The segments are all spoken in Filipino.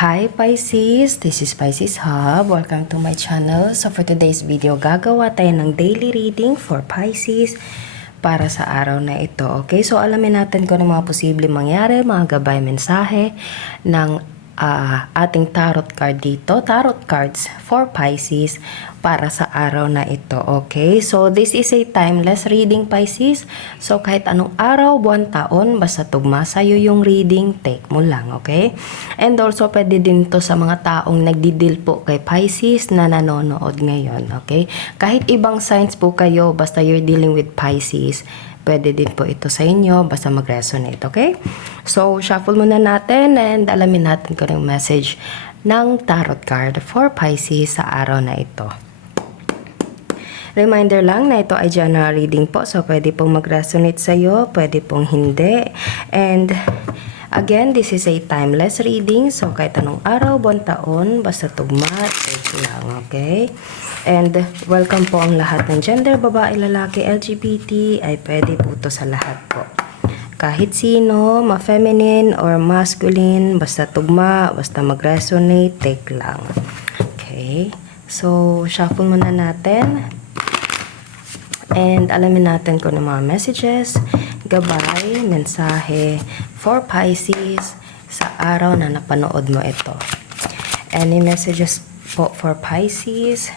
Hi Pisces, this is Pisces Hub. Welcome to my channel. So for today's video, gagawa tayo ng daily reading for Pisces para sa araw na ito. Okay, so alamin natin kung ano mga posibleng mangyari, mga gabay mensahe ng ating tarot card dito. Tarot cards for Pisces para sa araw na ito. Okay, so this is a timeless reading, Pisces. So kahit anong araw, buwan, taon, basta tugma sa'yo yung reading, take mo lang. Okay, and also pwede din to sa mga taong nagdidil po kay Pisces na nanonood ngayon. Okay, kahit ibang signs po kayo, basta you're dealing with Pisces, pwede din po ito sa inyo, basta mag-resonate, okay? So, shuffle muna natin and alamin natin kung yung message ng tarot card for Pisces sa araw na ito. Reminder lang na ito ay general reading po, so pwede pong mag-resonate sa iyo, pwede pong hindi. And again, this is a timeless reading, so kahit anong araw, buwan, taon, basta tugma, take lang, okay? And welcome po ang lahat ng gender, babae, lalaki, LGBT, ay pwede po ito sa lahat po. Kahit sino, ma-feminine or masculine, basta tugma, basta mag-resonate, take lang. Okay, so shuffle muna natin. And alamin natin kung ano mga messages, gabay, mensahe for Pisces sa araw na napanood mo ito. Any messages po for Pisces?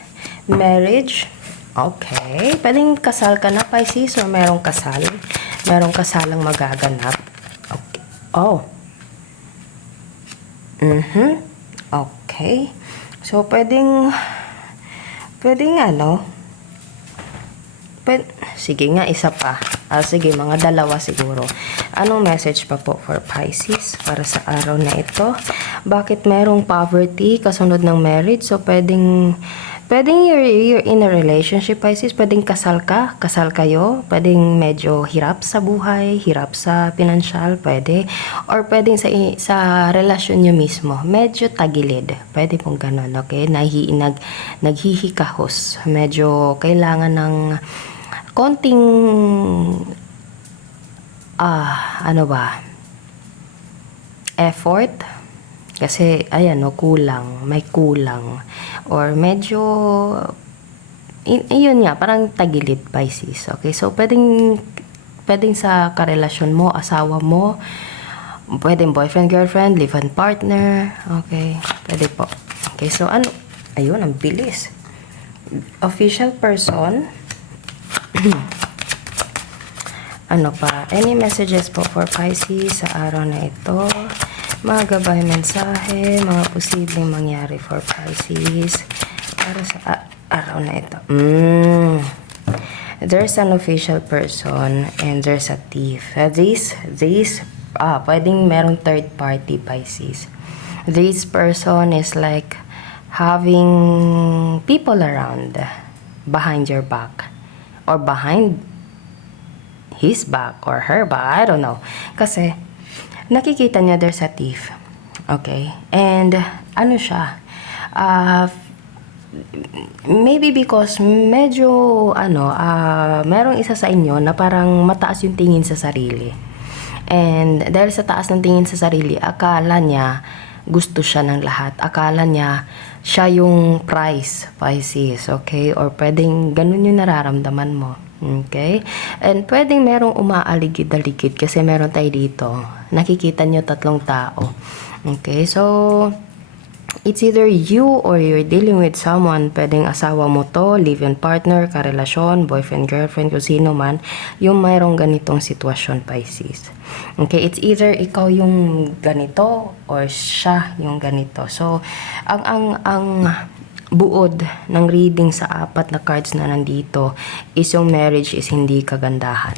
Marriage? Okay. Pwedeng kasal ka na, Pisces, or merong kasal? Merong kasalang magaganap? Okay. Oh. Okay. So, pwedeng ano? Sige nga, isa pa. Sige, mga dalawa siguro. Anong message pa po for Pisces para sa araw na ito? Bakit merong poverty kasunod ng marriage? So, pwedeng you're in a relationship, Pisces. Pwedeng kasal kayo. Pwedeng medyo hirap sa buhay, hirap sa pinansyal, pwede. Or pwedeng sa relasyon nyo mismo, medyo tagilid. Pwede pong ganun, okay? Naghihikahos. Medyo kailangan ng konting effort. Kasi, ayan, may kulang. Or medyo, yun nga, parang tagilid, Pisces. Okay, so pwedeng sa karelasyon mo, asawa mo, pwedeng boyfriend, girlfriend, live-in partner. Okay, pwede po. Okay, so ayun, ang bilis. Official person. Ano pa? Any messages po for Pisces sa araw na ito? Mga gabay mensahe, mga posibleng mangyari for Pisces para sa araw na ito. There's an official person and there's a thief. Pwedeng merong third party, Pisces. This person is like having people around behind your back or behind his back or her back. I don't know. Kasi nakikita niya there's a thief. Okay? And ano siya? Maybe because medyo merong isa sa inyo na parang mataas yung tingin sa sarili. And dahil sa taas ng tingin sa sarili, akala niya gusto siya ng lahat. Akala niya siya yung prize, Pisces. Okay? Or pwedeng ganun yung nararamdaman mo. Okay? And pwedeng merong umaaligid-aligid kasi meron tayo dito. Nakikita nyo tatlong tao. Okay? So, it's either you or you're dealing with someone. Pwedeng asawa mo to, live-in partner, karelasyon, boyfriend, girlfriend, kung sino man, yung mayroong ganitong sitwasyon, Pisces. Okay? It's either ikaw yung ganito or siya yung ganito. So, ang buod ng reading sa apat na cards na nandito is yung marriage is hindi kagandahan.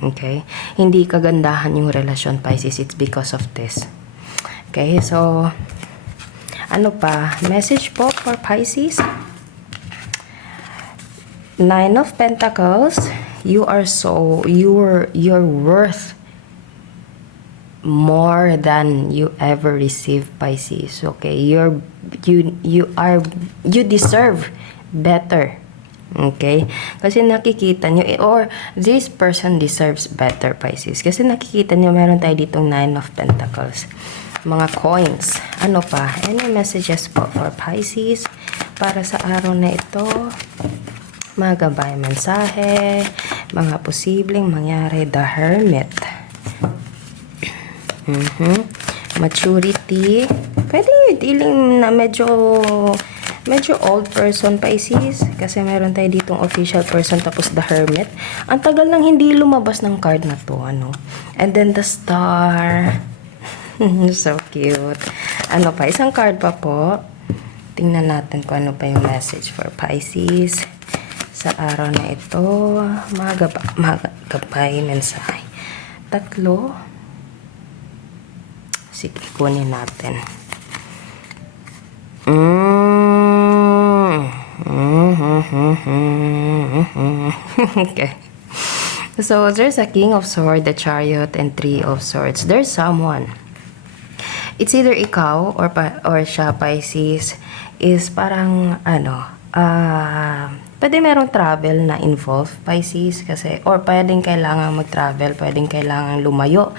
Okay? Hindi kagandahan yung relasyon, Pisces. It's because of this. Okay? So, ano pa? Message po for Pisces. 9 of Pentacles. You're worth more than you ever received, Pisces. Okay, you deserve better. Okay? Kasi nakikita nyo, or this person deserves better, Pisces. Kasi nakikita nyo, meron tayo ditong 9 of Pentacles. mga coins. Ano pa? Any messages po for Pisces para sa araw na ito? Mga gabay mensahe, mga posibleng mangyari. The Hermit. Maturity. Pwede yung dealing na medyo old person, Pisces. Kasi meron tayo ditong official person tapos the Hermit. Ang tagal nang hindi lumabas ng card na to, ano. And then the Star. So cute. Ano pa? Isang card pa po. Tingnan natin kung ano pa yung message for Pisces sa araw na ito. Mga gabay mensahe. 3. Sige, kunin natin. Okay. So, there's a King of Swords, the Chariot, and 3 of Swords. There's someone. It's either ikaw or siya, Pisces, is parang, pwede merong travel na involved, Pisces, kasi, or pwedeng kailangan mag-travel, pwedeng kailangan lumayo,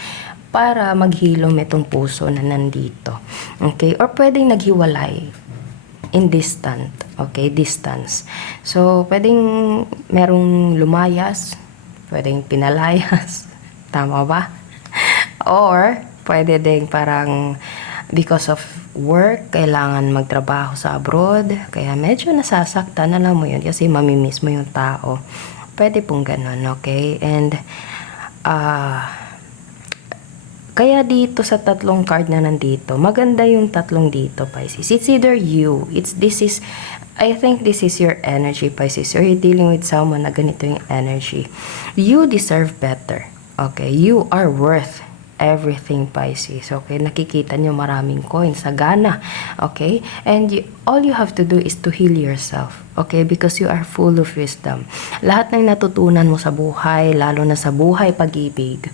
para maghilom itong puso na nandito. Okay? Or pwedeng naghiwalay in distant. Okay? Distance. So, pwedeng merong lumayas, pwedeng pinalayas. Tama ba? Or, pwede ding parang because of work, kailangan magtrabaho sa abroad. Kaya medyo nasasaktan, alam mo yun, kasi mamimiss mo yung tao. Pwede pong ganun, okay? And, kaya dito sa 3 card na nandito, maganda yung 3 dito, Pisces. It's either you, I think this is your energy, Pisces, or you're dealing with someone na ganito yung energy. You deserve better, okay? You are worth everything, Pisces, okay? Nakikita nyo maraming coins, sagana, okay? And all you have to do is to heal yourself, okay? Because you are full of wisdom. Lahat ng natutunan mo sa buhay, lalo na sa buhay pag-ibig,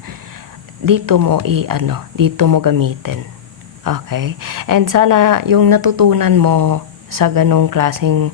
dito mo gamitin. Okay? And sana yung natutunan mo sa ganong klaseng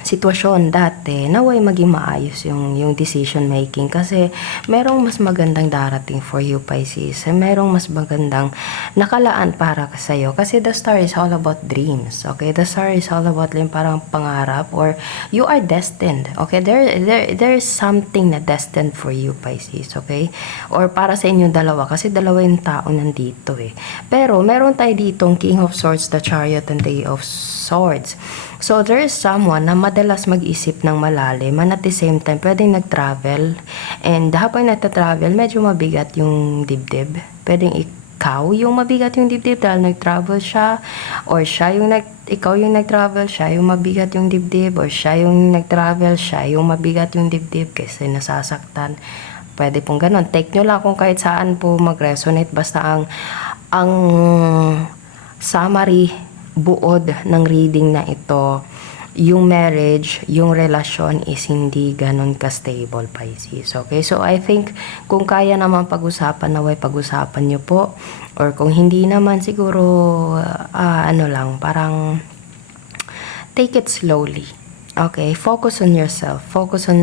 sitwasyon dati, naway maging maayos yung decision making, kasi merong mas magandang darating for you, Pisces. Merong mas magandang nakalaan para sa'yo, kasi the star is all about dreams, okay? The star is all about yung parang pangarap, or you are destined, okay? There is something na destined for you, Pisces, okay? Or para sa inyong dalawa, kasi dalawa yung tao nandito eh. Pero meron tayo ditong King of Swords, the Chariot, and the of Swords. So, there is someone na madalas mag-isip ng malalim, and at the same time, pwedeng nag-travel. And habang nagta-travel, medyo mabigat yung dibdib. Pwedeng ikaw yung mabigat yung dibdib dahil nag-travel siya, or ikaw yung nag-travel, siya yung mabigat yung dibdib, or siya yung nag-travel, siya yung mabigat yung dibdib kasi nasasaktan. Pwede pong ganun. Take nyo lang kung kahit saan po mag-resonate, basta ang summary buod ng reading na ito, yung marriage, yung relasyon is hindi ganun ka-stable, Pisces. Okay? So, I think, kung kaya naman pag-usapan, naway pag-usapan nyo po. Or kung hindi naman, siguro, parang, take it slowly. Okay? Focus on yourself. Focus on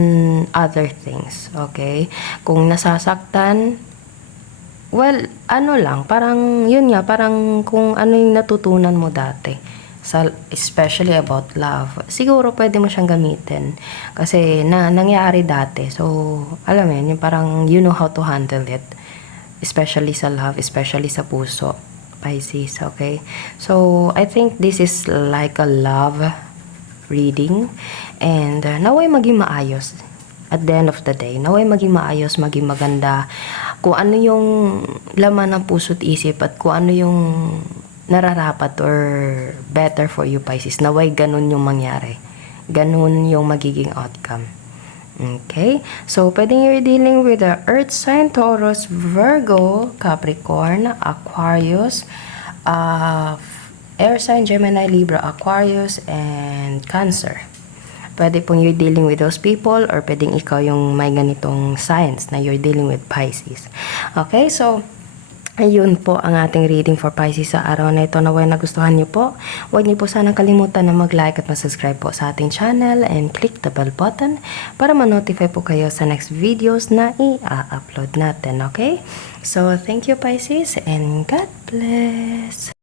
other things. Okay? Kung nasasaktan, well, parang, yun nga, parang kung ano yung natutunan mo dati, especially about love, siguro pwede mo siyang gamitin. Kasi, nangyari dati. So, alam mo yun, yung parang you know how to handle it. Especially sa love, especially sa puso, Pisces, okay? So, I think this is like a love reading. And, naway maging maayos. At the end of the day, naway maging maayos, maging maganda, kung ano yung laman ng puso't isip, at kung ano yung nararapat or better for you, Pisces, naway ganun yung mangyari. Ganun yung magiging outcome. Okay? So, pwedeng you're dealing with the Earth sign, Taurus, Virgo, Capricorn, Aquarius, Air sign, Gemini, Libra, Aquarius, and Cancer. Pwede pong you're dealing with those people, or pwedeng ikaw yung may ganitong signs na you're dealing with, Pisces. Okay, so Ayun po ang ating reading for Pisces sa araw na ito. Naway nagustuhan niyo po. Huwag niyo po sana kalimutan na mag-like at mag-subscribe po sa ating channel and click the bell button para ma-notify po kayo sa next videos na i-upload natin, okay? So, thank you Pisces and God bless!